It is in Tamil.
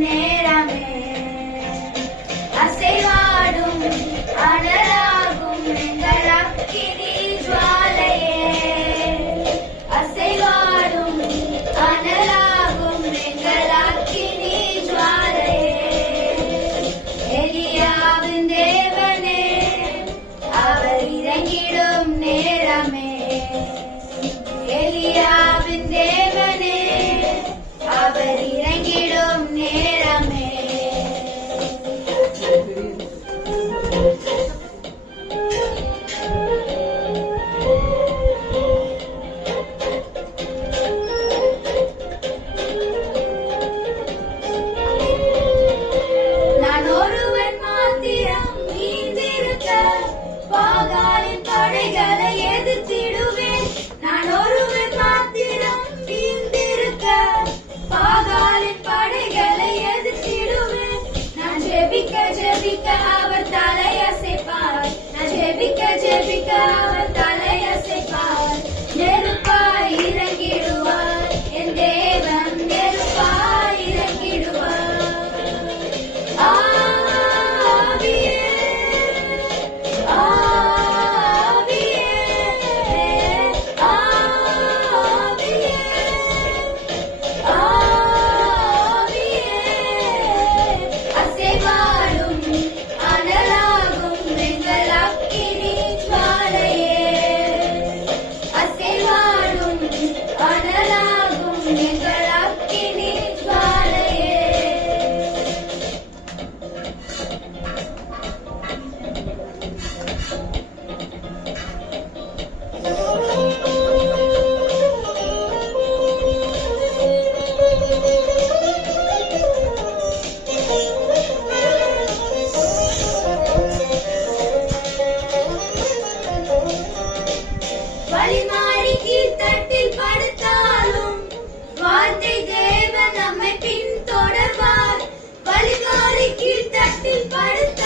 நேரமே அசைவாடும் அனலாகும் எங்கள் அக்கினி ஜுவாலையே அசைவாடும் அனலாகும் எங்கள் அக்கினி ஜுவாலையே எலியாவின் தேவனே அவர் இறங்கிடும் நேரமே எலியாவின் தேவனே அவர் இறங்கிடும் நேரமே நான் ஒருவன் மாத்திரம் நீந்திருக்க பாகாலின் படைகளை எதிர்த்திடுவேன் நான் ஒருவன் மாத்திரம் நீந்திருக்க பாகாலின் படைகளை எதிர்த்திடுவேன் நான் ஜெபிக்க ஜெபிக்க அவர் தலையசைப்பார் நான் ஜெபிக்க ஜெபிக்க அவர் தலையசைப்பார் நெருப்பாய் இறங்கிடுவார் என் தேவன் நெருப்பாய் இறங்கிடுவார் ஆவியே ஆவியே ஆவியே ஆவியே அசைவாடும் அனலாகும் எங்கள் அக்கினி ஜுவாலையே அசைவாடும் அனலாகும் எங்கள் அக்கினி ஜுவாலையே வழிமாறி கீழ்த்தட்டில் படுத்தாலும் வார்த்தை தேவன் நம்மை பின்தொடர்வார் வழிமாறி கீழ்த்தட்டில் படுத்தாலும்